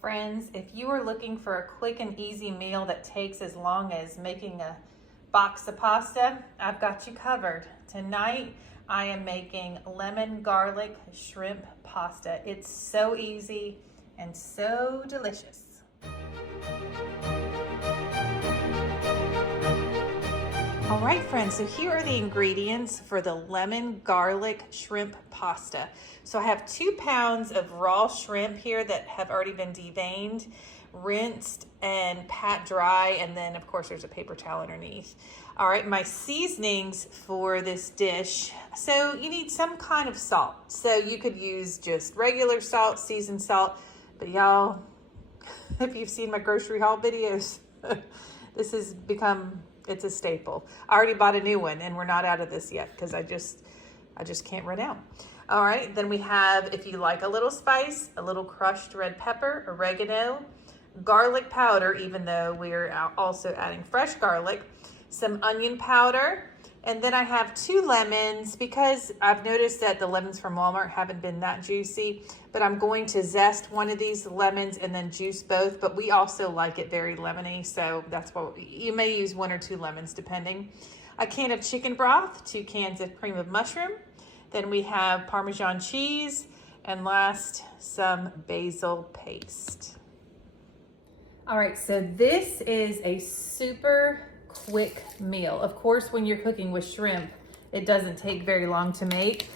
Friends, if you are looking for a quick and easy meal that takes as long as making a box of pasta, I've got you covered. Tonight, I am making lemon garlic shrimp pasta. It's so easy and so delicious. All right, friends, so here are the ingredients for the lemon garlic shrimp pasta. So I have 2 pounds of raw shrimp here that have already been deveined, rinsed, and pat dry, and then of course there's a paper towel underneath. All right, my seasonings for this dish. So you need some kind of salt. So you could use just regular salt, seasoned salt, but y'all, if you've seen my grocery haul videos, this has become, it's a staple. I already bought a new one and we're not out of this yet because I just can't run out. All right, then we have, if you like a little spice, a little crushed red pepper, oregano, garlic powder, even though we're also adding fresh garlic, some onion powder, and then I have 2 lemons because I've noticed that the lemons from Walmart haven't been that juicy, but I'm going to zest one of these lemons and then juice both, but we also like it very lemony, so that's what you may use 1 or 2 lemons depending. A can of chicken broth, 2 cans of cream of mushroom, then we have Parmesan cheese, and last, some basil paste. All right, so this is a super quick meal. Of course, when you're cooking with shrimp, it doesn't take very long to make.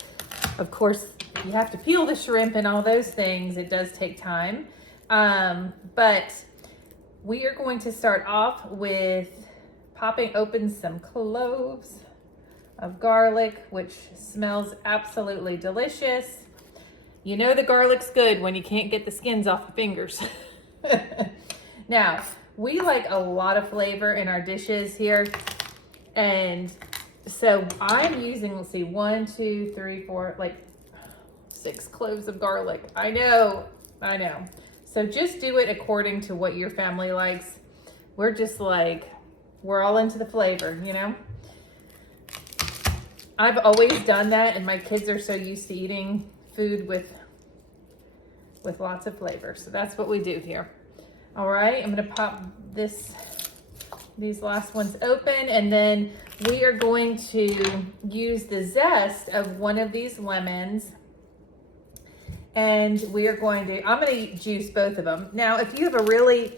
Of course, you have to peel the shrimp and all those things. It does take time. But we are going to start off with popping open some cloves of garlic, which smells absolutely delicious. You know the garlic's good when you can't get the skins off the fingers. Now, we like a lot of flavor in our dishes here. And so I'm using, let's see, 1, 2, 3, 4, like 6 cloves of garlic. I know. So just do it according to what your family likes. We're just like, we're all into the flavor, you know? I've always done that, and my kids are so used to eating food with lots of flavor. So that's what we do here. All right, I'm gonna pop these last ones open, and then we are going to use the zest of one of these lemons, and I'm gonna juice both of them. Now, if you have a really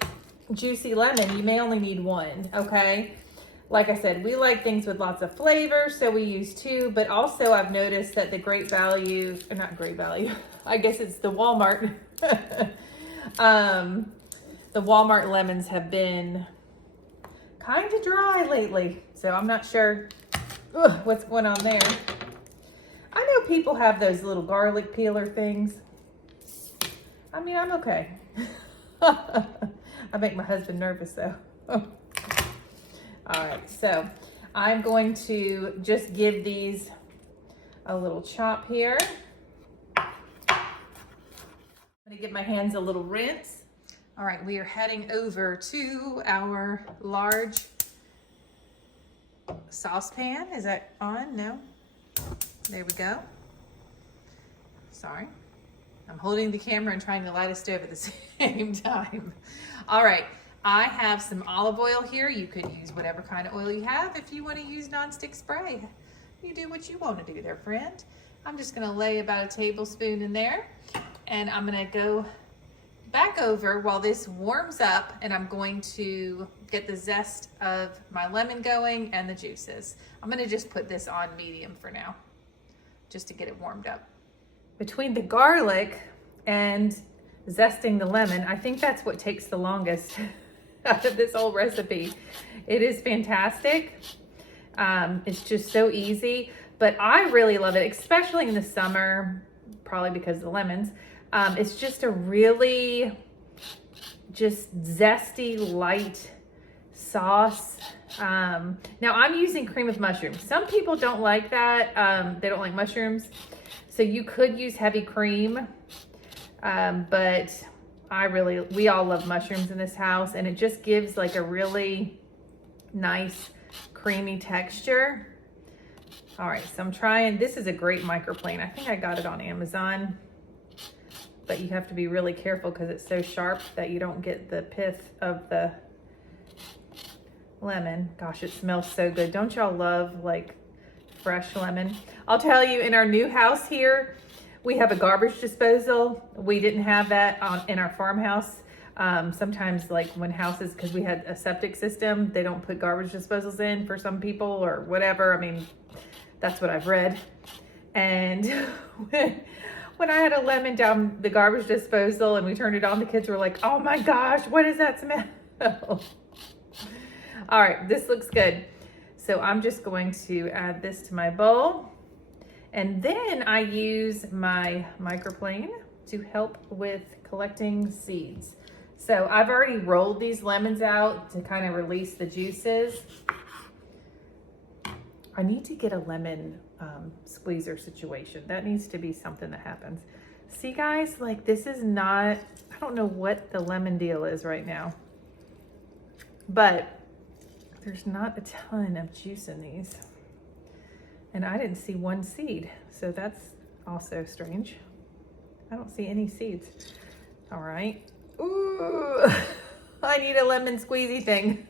juicy lemon, you may only need 1, okay? Like I said, we like things with lots of flavor, so we use 2, but also I've noticed that the Great Value, or not Great Value, I guess it's the Walmart, the Walmart lemons have been kind of dry lately, so I'm not sure what's going on there. I know people have those little garlic peeler things. I mean, I'm okay. I make my husband nervous though. All right, so I'm going to just give these a little chop here. I'm gonna give my hands a little rinse. All right, we are heading over to our large saucepan. Is that on? No? There we go. Sorry. I'm holding the camera and trying to light a stove at the same time. All right. I have some olive oil here. You could use whatever kind of oil you have. If you want to use nonstick spray, you do what you want to do there, friend. I'm just going to lay about a tablespoon in there, and I'm going to go back over while this warms up, and I'm going to get the zest of my lemon going and the juices. I'm going to just put this on medium for now, just to get it warmed up. Between the garlic and zesting the lemon, I think that's what takes the longest out of this whole recipe. It is fantastic. It's just so easy, but I really love it, especially in the summer, probably because of the lemons. It's just a really just zesty, light sauce. Now I'm using cream of mushroom. Some people don't like that. They don't like mushrooms. So you could use heavy cream, but we all love mushrooms in this house, and it just gives like a really nice creamy texture. All right, so I'm trying, this is a great microplane. I think I got it on Amazon. but you have to be really careful because it's so sharp that you don't get the pith of the lemon. Gosh, it smells so good. Don't y'all love like fresh lemon? I'll tell you, in our new house here, we have a garbage disposal. We didn't have that in our farmhouse. Sometimes like when houses, because we had a septic system, they don't put garbage disposals in for some people or whatever. I mean, that's what I've read. And when I had a lemon down the garbage disposal and we turned it on, the kids were like, oh my gosh, what is that smell? All right, this looks good. So I'm just going to add this to my bowl. And then I use my microplane to help with collecting seeds. So I've already rolled these lemons out to kind of release the juices. I need to get a lemon squeezer situation. That needs to be something that happens. See guys, like this is not, I don't know what the lemon deal is right now, but there's not a ton of juice in these. And I didn't see one seed, so that's also strange. I don't see any seeds. All right. Ooh, I need a lemon squeezy thing.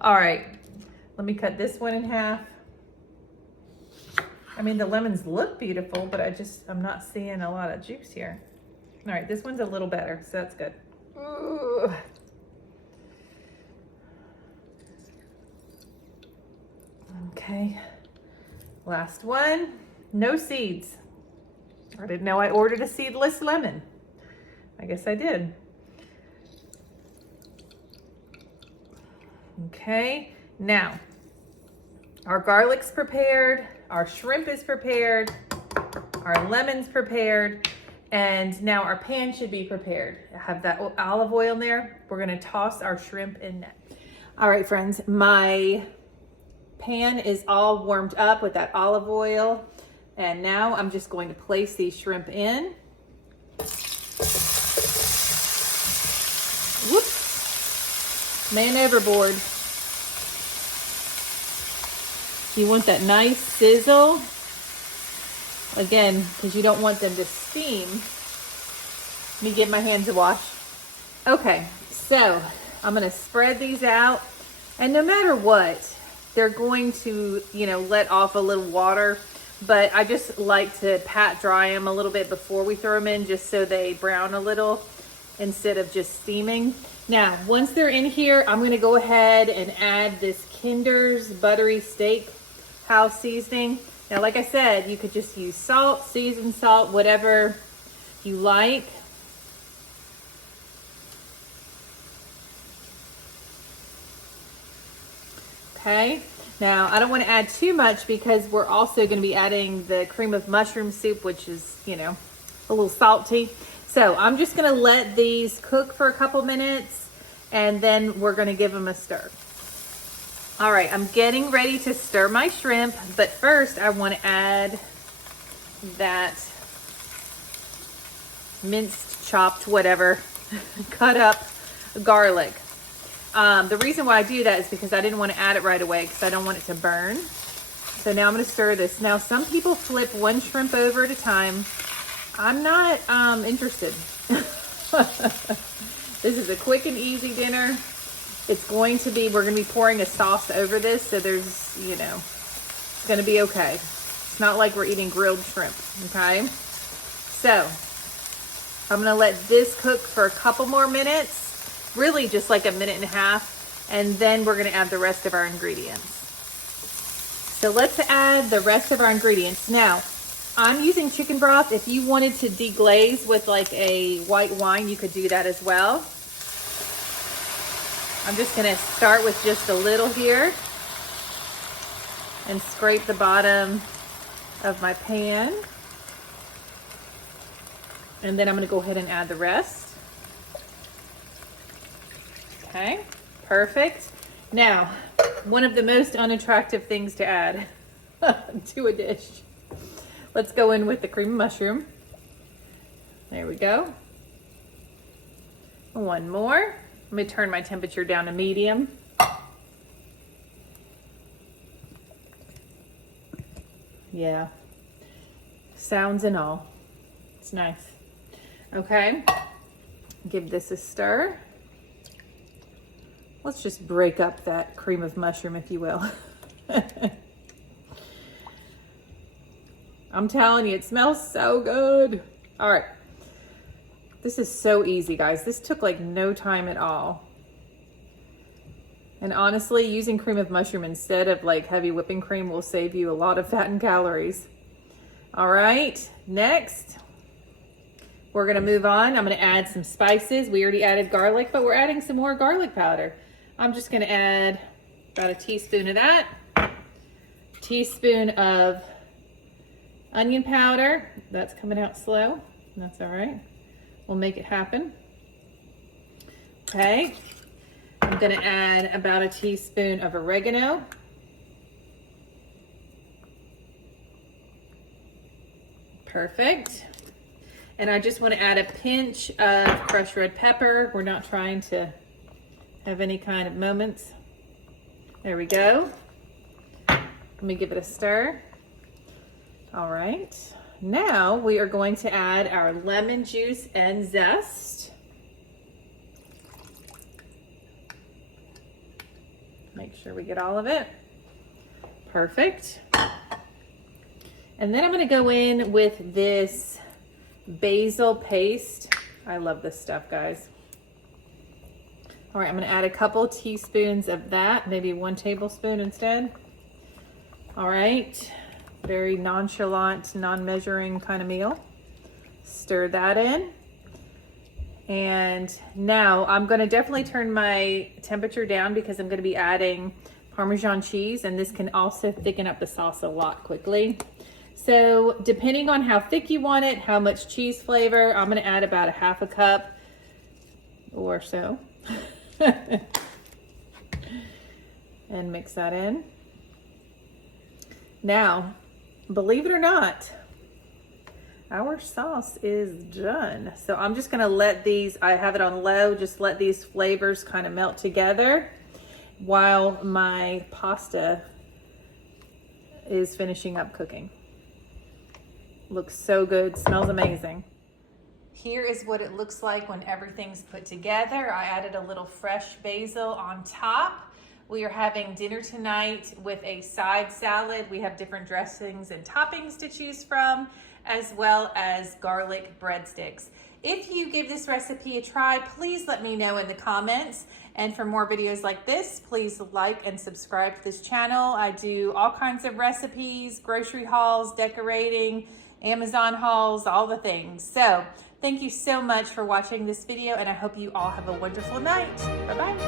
All right, let me cut this one in half. I mean, the lemons look beautiful, but I'm not seeing a lot of juice here. All right, this one's a little better, so that's good. Ooh. Okay, last one. No seeds. I didn't know I ordered a seedless lemon. I guess I did. Okay, now our garlic's prepared, our shrimp is prepared, our lemon's prepared, and now our pan should be prepared. I have that olive oil in there. We're gonna toss our shrimp in that. All right, friends, my pan is all warmed up with that olive oil. And now I'm just going to place these shrimp in. Whoops, man overboard. You want that nice sizzle. Again, because you don't want them to steam. Let me give my hands a wash. Okay, so I'm gonna spread these out. And no matter what, they're going to, let off a little water, but I just like to pat dry them a little bit before we throw them in, just so they brown a little instead of just steaming. Now, once they're in here, I'm gonna go ahead and add this Kinder's Buttery Steak House seasoning. Now, like I said, you could just use salt, seasoned salt, whatever you like. Okay, now I don't want to add too much because we're also going to be adding the cream of mushroom soup, which is, a little salty. So I'm just going to let these cook for a couple minutes and then we're going to give them a stir. All right, I'm getting ready to stir my shrimp, but first I want to add that minced, chopped, whatever, cut up garlic. The reason why I do that is because I didn't want to add it right away because I don't want it to burn. So now I'm going to stir this. Now, some people flip one shrimp over at a time. I'm not interested. This is a quick and easy dinner. It's going to be, we're going to be pouring a sauce over this, so there's, it's going to be okay. It's not like we're eating grilled shrimp, okay? So, I'm going to let this cook for a couple more minutes. Really just like a minute and a half, and then we're going to add the rest of our ingredients. So let's add the rest of our ingredients. Now, I'm using chicken broth. If you wanted to deglaze with like a white wine, you could do that as well. I'm just going to start with just a little here and scrape the bottom of my pan. And then I'm going to go ahead and add the rest. Okay, perfect. Now, one of the most unattractive things to add to a dish. Let's go in with the cream of mushroom. There we go. One more. Let me turn my temperature down to medium. Yeah, sounds and all. It's nice. Okay, give this a stir. Let's just break up that cream of mushroom, if you will. I'm telling you, it smells so good. All right. This is so easy, guys. This took like no time at all. And honestly, using cream of mushroom instead of like heavy whipping cream will save you a lot of fat and calories. All right, next, we're gonna move on. I'm gonna add some spices. We already added garlic, but we're adding some more garlic powder. I'm just gonna add about a teaspoon of that, teaspoon of onion powder. That's coming out slow. That's all right. We'll make it happen. Okay. I'm gonna add about a teaspoon of oregano. Perfect. And I just wanna add a pinch of crushed red pepper. We're not trying to have any kind of moments. There we go. Let me give it a stir. All right. Now we are going to add our lemon juice and zest. Make sure we get all of it. Perfect. And then I'm gonna go in with this basil paste. I love this stuff, guys. All right, I'm gonna add a couple teaspoons of that, maybe 1 tablespoon instead. All right, very nonchalant, non-measuring kind of meal. Stir that in. And now I'm gonna definitely turn my temperature down because I'm gonna be adding Parmesan cheese, and this can also thicken up the sauce a lot quickly. So depending on how thick you want it, how much cheese flavor, I'm gonna add about a half a cup or so. And mix that in. Now, believe it or not, our sauce is done. So I'm just gonna let these, I have it on low, just let these flavors kind of melt together while my pasta is finishing up cooking. Looks so good, smells amazing. Here is what it looks like when everything's put together. I added a little fresh basil on top. We are having dinner tonight with a side salad. We have different dressings and toppings to choose from, as well as garlic breadsticks. If you give this recipe a try, please let me know in the comments. And for more videos like this, please like and subscribe to this channel. I do all kinds of recipes, grocery hauls, decorating, Amazon hauls, all the things. So thank you so much for watching this video, and I hope you all have a wonderful night. Bye-bye.